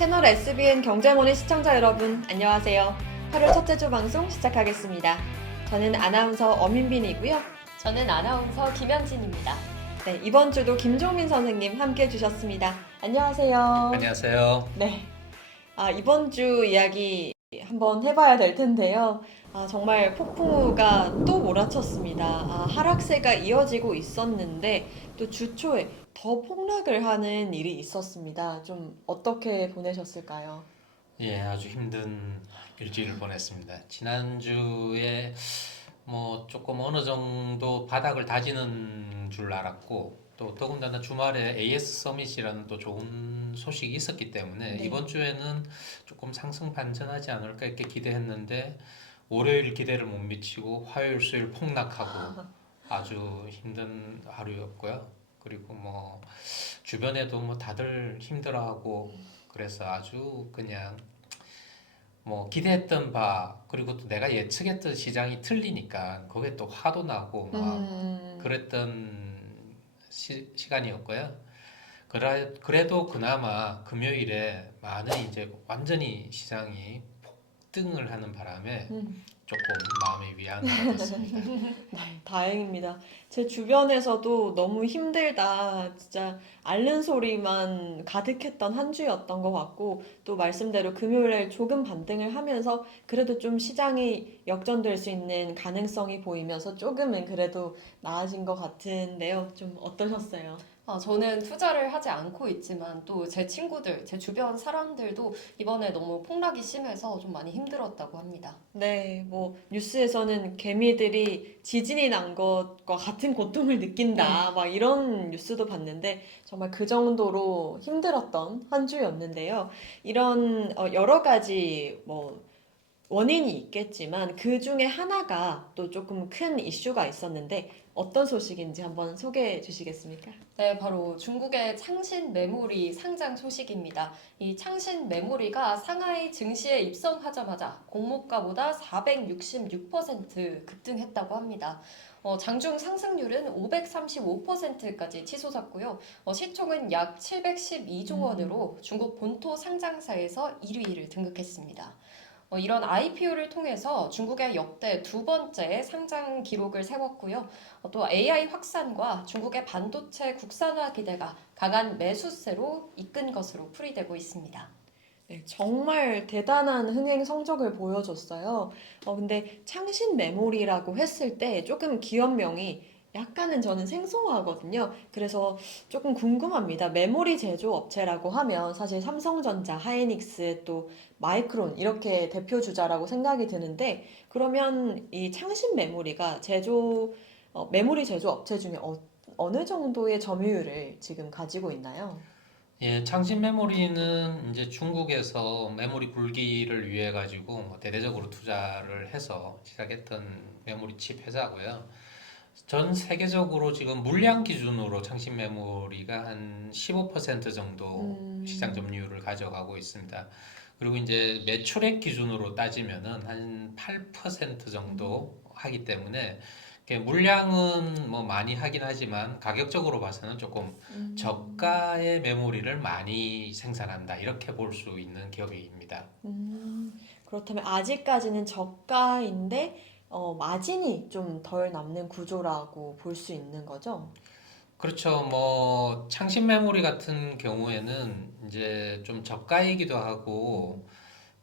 채널 SBN 경제모닝 시청자 여러분, 안녕하세요. 8월 첫째 주 방송 시작하겠습니다. 저는 아나운서 엄인빈이고요. 저는 아나운서 김현진입니다. 네, 이번 주도 김종민 선생님 함께 해주셨습니다. 안녕하세요. 안녕하세요. 네, 이번 주 이야기 한번 해봐야 될 텐데요. 정말 폭풍우가 또 몰아쳤습니다. 하락세가 이어지고 있었는데 또 주 초에 더 폭락을 하는 일이 있었습니다. 좀 어떻게 보내셨을까요? 예, 아주 힘든 일주일을 보냈습니다. 지난주에 뭐 조금 어느 정도 바닥을 다지는 줄 알았고 또 더군다나 주말에 AS 서밋이라는 또 좋은 소식이 있었기 때문에 네. 이번 주에는 조금 상승 반전하지 않을까 이렇게 기대했는데 월요일 기대를 못 미치고 화요일 수요일 폭락하고 아주 힘든 하루였고요. 그리고 뭐 주변에도 뭐 다들 힘들어하고 그래서 아주 그냥 뭐 기대했던 바 그리고 또 내가 예측했던 시장이 틀리니까 거기에 또 화도 나고 막 그랬던 시간이었고요. 그래도 그나마 금요일에 많은 이제 완전히 시장이 폭등을 하는 바람에 조금 마음의 위안을 얻었습니다. 네, 다행입니다. 제 주변에서도 너무 힘들다, 진짜 앓는 소리만 가득했던 한 주였던 것 같고, 또 말씀대로 금요일에 조금 반등을 하면서 그래도 좀 시장이 역전될 수 있는 가능성이 보이면서 조금은 그래도 나아진 것 같은데요. 좀 어떠셨어요? 저는 투자를 하지 않고 있지만 또 제 친구들, 제 주변 사람들도 이번에 너무 폭락이 심해서 좀 많이 힘들었다고 합니다. 네, 뭐 뉴스에서는 개미들이 지진이 난 것과 같은 고통을 느낀다, 막 이런 뉴스도 봤는데 정말 그 정도로 힘들었던 한 주였는데요. 이런 여러 가지 뭐 원인이 있겠지만 그 중에 하나가 또 조금 큰 이슈가 있었는데 어떤 소식인지 한번 소개해 주시겠습니까? 네, 바로 중국의 창신 메모리 상장 소식입니다. 이 창신 메모리가 상하이 증시에 입성하자마자 공모가보다 466% 급등했다고 합니다. 장중 상승률은 535%까지 치솟았고요. 시총은 약 712조 원으로 중국 본토 상장사에서 1위를 등극했습니다. 이런 IPO를 통해서 중국의 역대 두 번째 상장 기록을 세웠고요. 또 AI 확산과 중국의 반도체 국산화 기대가 강한 매수세로 이끈 것으로 풀이되고 있습니다. 네, 정말 대단한 흥행 성적을 보여줬어요. 근데 창신 메모리라고 했을 때 조금 기업명이 약간은 저는 생소하거든요. 그래서 조금 궁금합니다. 메모리 제조 업체라고 하면 사실 삼성전자, 하이닉스, 또 마이크론 이렇게 대표 주자라고 생각이 드는데 그러면 이 창신 메모리가 메모리 제조 업체 중에 어느 정도의 점유율을 지금 가지고 있나요? 예, 창신 메모리는 이제 중국에서 메모리 굴기를 위해 가지고 뭐 대대적으로 투자를 해서 시작했던 메모리 칩 회사고요. 전 세계적으로 지금 물량 기준으로 창신 메모리가 한 15% 정도 시장 점유율을 가져가고 있습니다. 그리고 이제 매출액 기준으로 따지면은 한 8% 정도 하기 때문에 물량은 뭐 많이 하긴 하지만 가격적으로 봐서는 조금 저가의 메모리를 많이 생산한다 이렇게 볼 수 있는 기업입니다. 그렇다면 아직까지는 저가인데 마진이 좀 덜 남는 구조라고 볼 수 있는 거죠? 그렇죠. 뭐 창신 메모리 같은 경우에는 이제 좀 저가이기도 하고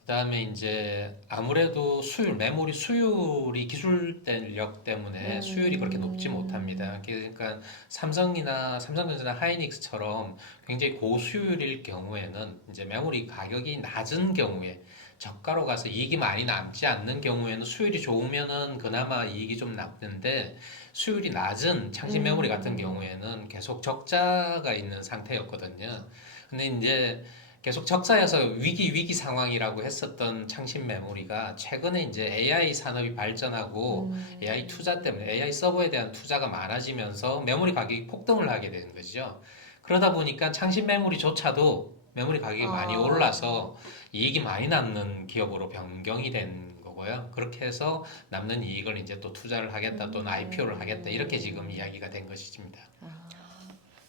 그다음에 이제 아무래도 메모리 수율이 기술력 때문에 수율이 그렇게 높지 못합니다. 그러니까 삼성전자나 하이닉스처럼 굉장히 고수율일 경우에는 이제 메모리 가격이 낮은 경우에 저가로 가서 이익이 많이 남지 않는 경우에는 수율이 좋으면은 그나마 이익이 좀 남는데 수율이 낮은 창신 메모리 같은 경우에는 계속 적자가 있는 상태였거든요. 근데 이제 계속 적자여서 위기 상황이라고 했었던 창신 메모리가 최근에 이제 AI 산업이 발전하고 AI 투자 때문에 AI 서버에 대한 투자가 많아지면서 메모리 가격이 폭등을 하게 되는 거죠. 그러다 보니까 창신 메모리조차도 메모리 가격이 많이 아, 올라서 이익이 많이 남는 기업으로 변경이 된 거고요. 그렇게 해서 남는 이익을 이제 또 투자를 하겠다 또는 IPO를 하겠다 이렇게 지금 이야기가 된 것입니다. 아,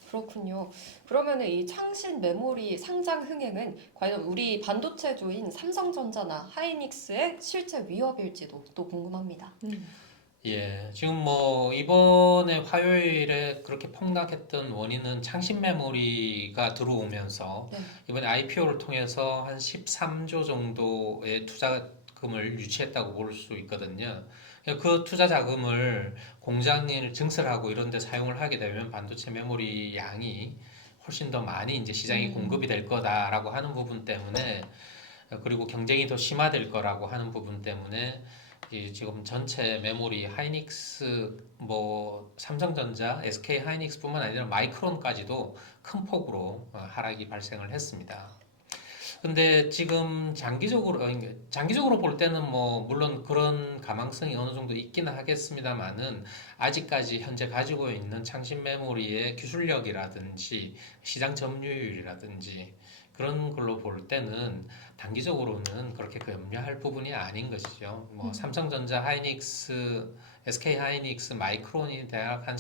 그렇군요. 그러면은 이 창신 메모리 상장 흥행은 과연 우리 반도체조인 삼성전자나 하이닉스의 실제 위협일지도 또 궁금합니다. 예, 지금 뭐 이번에 화요일에 그렇게 폭락했던 원인은 창신 메모리가 들어오면서 네. 이번에 IPO를 통해서 한 13조 정도의 투자금을 유치했다고 볼 수 있거든요. 그 투자 자금을 공장을 증설하고 이런 데 사용을 하게 되면 반도체 메모리 양이 훨씬 더 많이 이제 시장에 공급이 될 거다라고 하는 부분 때문에 그리고 경쟁이 더 심화될 거라고 하는 부분 때문에 이 지금 전체 메모리 하이닉스 뭐 삼성전자, SK 하이닉스뿐만 아니라 마이크론까지도 큰 폭으로 하락이 발생을 했습니다. 근데 지금 장기적으로 볼 때는 뭐 물론 그런 가망성이 어느 정도 있기는 하겠습니다만은 아직까지 현재 가지고 있는 창신 메모리의 기술력이라든지 시장 점유율이라든지 그런 걸로 볼 때는 단기적으로는 그렇게 염려할 부분이 아닌 것이죠. 뭐 삼성전자, 하이닉스, SK 하이닉스, 마이크론이 대략 한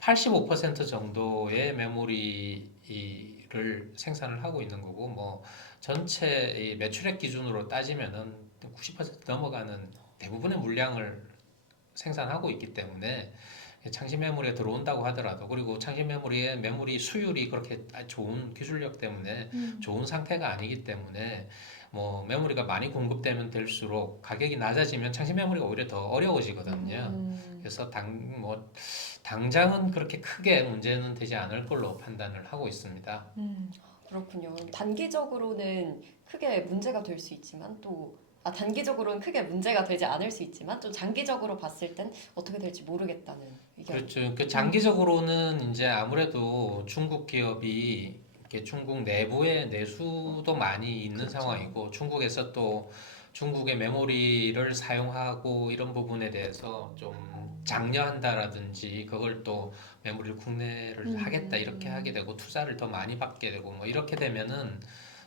85% 정도의 메모리를 생산을 하고 있는 거고, 뭐 전체 이 매출액 기준으로 따지면은 90% 넘어가는 대부분의 물량을 생산하고 있기 때문에 창신 메모리에 들어온다고 하더라도 그리고 창신 메모리의 메모리 수율이 그렇게 좋은 기술력 때문에 좋은 상태가 아니기 때문에 뭐 메모리가 많이 공급되면 될수록 가격이 낮아지면 창신 메모리가 오히려 더 어려워지거든요. 그래서 당장은 그렇게 크게 문제는 되지 않을 걸로 판단을 하고 있습니다. 그렇군요. 단기적으로는 크게 문제가 될 수 있지만 단기적으로는 크게 문제가 되지 않을 수 있지만 좀 장기적으로 봤을 땐 어떻게 될지 모르겠다는 의견. 그렇죠. 그 장기적으로는 이제 아무래도 중국 기업이 이렇게 중국 내부에 내수도 많이 있는 그렇죠. 상황이고 중국에서 또 중국의 메모리를 사용하고 이런 부분에 대해서 좀 장려한다라든지 그걸 또 메모리를 국내를 하겠다 이렇게 하게 되고 투자를 더 많이 받게 되고 뭐 이렇게 되면은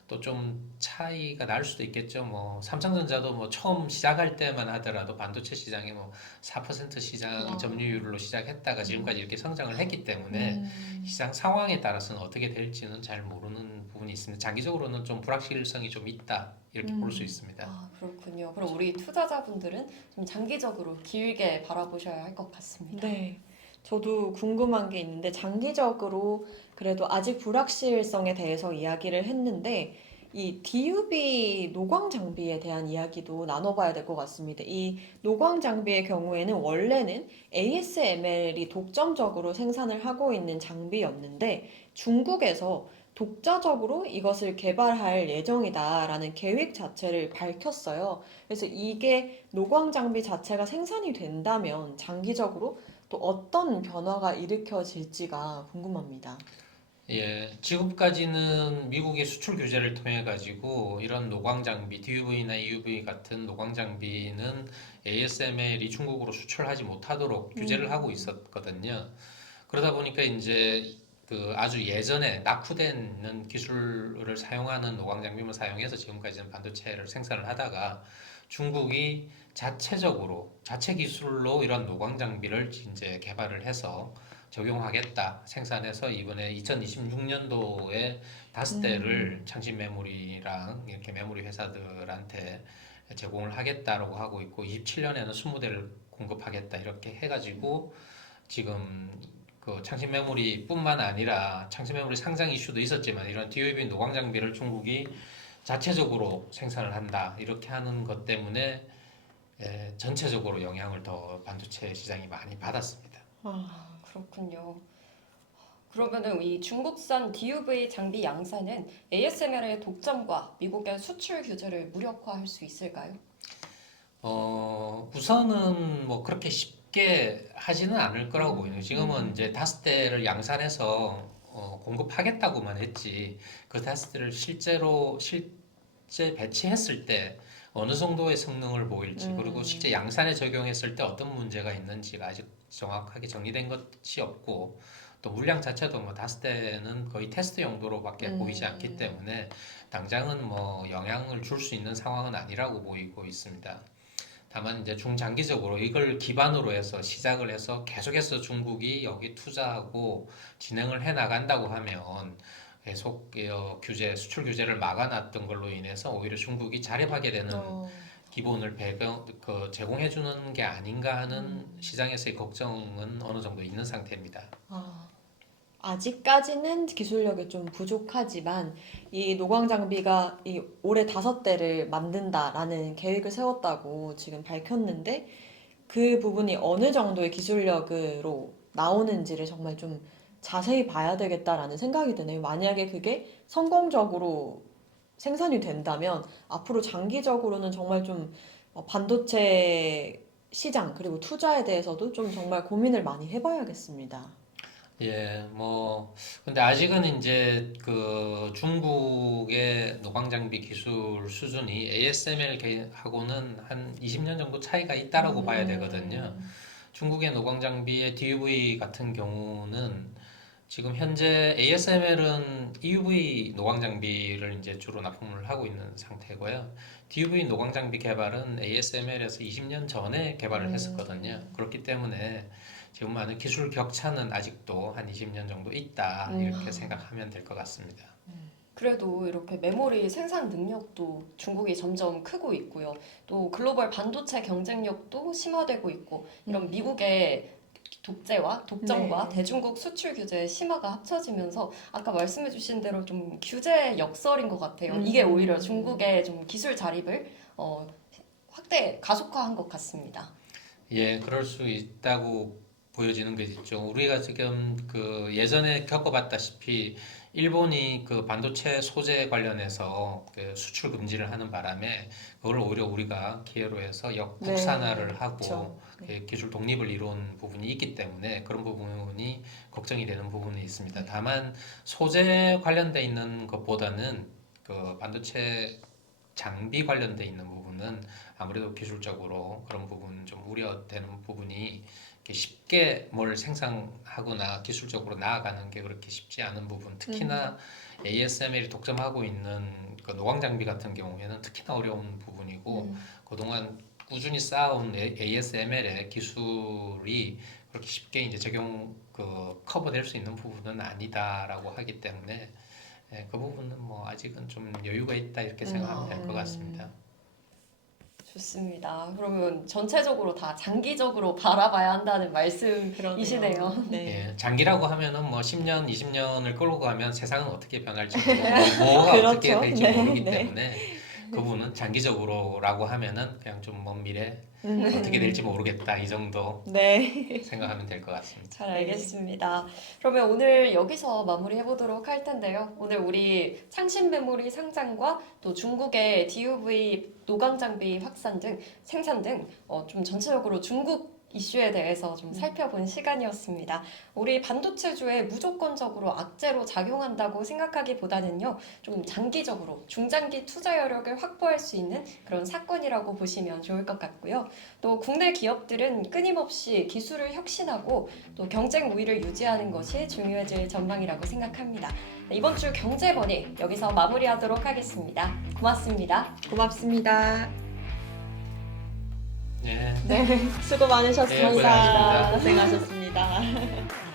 또 좀 차이가 날 수도 있겠죠. 뭐 삼성전자도 뭐 처음 시작할 때만 하더라도 반도체 시장이 뭐 4% 시장 와. 점유율로 시작했다가 지금까지 이렇게 성장을 했기 때문에 음. 시장 상황에 따라서는 어떻게 될지는 잘 모르는 부분이 있습니다. 장기적으로는 좀 불확실성이 좀 있다 이렇게 볼 수 있습니다. 아, 그렇군요. 그럼 우리 투자자분들은 좀 장기적으로 길게 바라보셔야 할 것 같습니다. 네. 저도 궁금한 게 있는데, 장기적으로 그래도 아직 불확실성에 대해서 이야기를 했는데, 이 DUV 노광 장비에 대한 이야기도 나눠봐야 될 것 같습니다. 이 노광 장비의 경우에는 원래는 ASML이 독점적으로 생산을 하고 있는 장비였는데, 중국에서 독자적으로 이것을 개발할 예정이다라는 계획 자체를 밝혔어요. 그래서 이게 노광 장비 자체가 생산이 된다면 장기적으로 또 어떤 변화가 일으켜질지가 궁금합니다. 예, 지금까지는 미국의 수출 규제를 통해 가지고 이런 노광 장비, DUV나 EUV 같은 노광 장비는 ASML이 중국으로 수출하지 못하도록 규제를 하고 있었거든요. 그러다 보니까 이제 그 아주 예전에 낙후되는 기술을 사용하는 노광 장비만 사용해서 지금까지는 반도체를 생산을 하다가 중국이 자체적으로 자체 기술로 이런 노광 장비를 이제 개발을 해서 적용하겠다 생산해서 이번에 2026년도에 다섯 대를 창신 메모리랑 이렇게 메모리 회사들한테 제공을 하겠다라고 하고 있고 27년에는 20대를 공급하겠다 이렇게 해가지고 지금 그 창신 메모리뿐만 아니라 창신 메모리 상장 이슈도 있었지만 이런 DUV 노광 장비를 중국이 자체적으로 생산을 한다 이렇게 하는 것 때문에 전체적으로 영향을 더 반도체 시장이 많이 받았습니다. 아, 그렇군요. 그러면은 이 중국산 DUV 장비 양산은 ASML의 독점과 미국의 수출 규제를 무력화할 수 있을까요? 우선은 뭐 그렇게 쉽게 하지는 않을 거라고 보이네요. 지금은 이제 다섯 대를 양산해서 공급하겠다고만 했지 그 다섯 대를 실제 배치했을 때 어느 정도의 성능을 보일지 그리고 실제 양산에 적용했을 때 어떤 문제가 있는지가 아직 정확하게 정리된 것이 없고 또 물량 자체도 뭐 다섯 대는 거의 테스트 용도로밖에 보이지 않기 때문에 당장은 뭐 영향을 줄 수 있는 상황은 아니라고 보이고 있습니다. 다만 이제 중장기적으로 이걸 기반으로 해서 시작을 해서 계속해서 중국이 여기 투자하고 진행을 해 나간다고 하면 계속 수출 규제를 막아놨던 걸로 인해서 오히려 중국이 자립하게 되는 어, 기본을 제공해 주는 게 아닌가 하는 시장에서의 걱정은 어느 정도 있는 상태입니다. 아, 아직까지는 기술력이 좀 부족하지만 이 노광 장비가 이 올해 5대를 만든다라는 계획을 세웠다고 지금 밝혔는데 그 부분이 어느 정도의 기술력으로 나오는지를 정말 좀 자세히 봐야 되겠다라는 생각이 드네요. 만약에 그게 성공적으로 생산이 된다면 앞으로 장기적으로는 정말 좀 반도체 시장 그리고 투자에 대해서도 좀 정말 고민을 많이 해봐야겠습니다. 예, 근데 아직은 이제 그 중국의 노광장비 기술 수준이 ASML하고는 한 20년 정도 차이가 있다라고 봐야 되거든요. 중국의 노광장비의 DUV 같은 경우는 지금 현재 ASML은 EUV 노광장비를 이제 주로 납품을 하고 있는 상태고요. DUV 노광장비 개발은 ASML에서 20년 전에 개발을 했었거든요. 그렇기 때문에 지금 많은 기술 격차는 아직도 한 20년 정도 있다 이렇게 생각하면 될 것 같습니다. 그래도 이렇게 메모리 생산 능력도 중국이 점점 크고 있고요. 또 글로벌 반도체 경쟁력도 심화되고 있고 이런 미국의 독점과 네. 대중국 수출 규제의 심화가 합쳐지면서 아까 말씀해주신 대로 좀 규제 역설인 것 같아요. 이게 오히려 중국의 좀 기술 자립을 가속화한 것 같습니다. 예, 그럴 수 있다고 보여지는 게 있죠. 우리가 지금 그 예전에 겪어봤다시피 일본이 그 반도체 소재 관련해서 그 수출 금지를 하는 바람에 그걸 오히려 우리가 기회로 해서 역국산화를 네, 하고 그렇죠. 그 기술 독립을 이룬 부분이 있기 때문에 그런 부분이 걱정이 되는 부분이 있습니다. 다만 소재 관련돼 있는 것보다는 그 반도체 장비 관련돼 있는 부분은 아무래도 기술적으로 그런 부분 좀 우려되는 부분이 이렇게 쉽게 뭘 생산하거나 기술적으로 나아가는 게 그렇게 쉽지 않은 부분, 특히나 ASML이 독점하고 있는 그 노광 장비 같은 경우에는 특히나 어려운 부분이고 그동안 꾸준히 쌓아온 ASML의 기술이 그렇게 쉽게 이제 커버될 수 있는 부분은 아니다라고 하기 때문에 그 부분은 아직은 좀 여유가 있다 이렇게 생각하면 될 것 같습니다. 좋습니다. 그러면 전체적으로 다 장기적으로 바라봐야 한다는 말씀이시네요. 그러네요. 네. 예, 장기라고 하면은 10년, 20년을 끌고 가면 세상은 어떻게 변할지 뭐가 그렇죠. 어떻게 될지 네, 모르기 네. 때문에 그분은 장기적으로라고 하면은 그냥 좀 먼 미래 어떻게 될지 모르겠다 이 정도 네. 생각하면 될 것 같습니다. 잘 알겠습니다. 그러면 오늘 여기서 마무리해 보도록 할 텐데요. 오늘 우리 창신 메모리 상장과 또 중국의 DUV 노광 장비 생산 등 좀 전체적으로 중국 이슈에 대해서 좀 살펴본 시간이었습니다. 우리 반도체주에 무조건적으로 악재로 작용한다고 생각하기보다는요, 좀 장기적으로 중장기 투자 여력을 확보할 수 있는 그런 사건이라고 보시면 좋을 것 같고요. 또 국내 기업들은 끊임없이 기술을 혁신하고 또 경쟁 우위를 유지하는 것이 중요해질 전망이라고 생각합니다. 이번 주 경제버니 여기서 마무리하도록 하겠습니다. 고맙습니다. 고맙습니다. 네. 네. 수고 많으셨습니다. 네, 고생하셨습니다. 고생하셨습니다.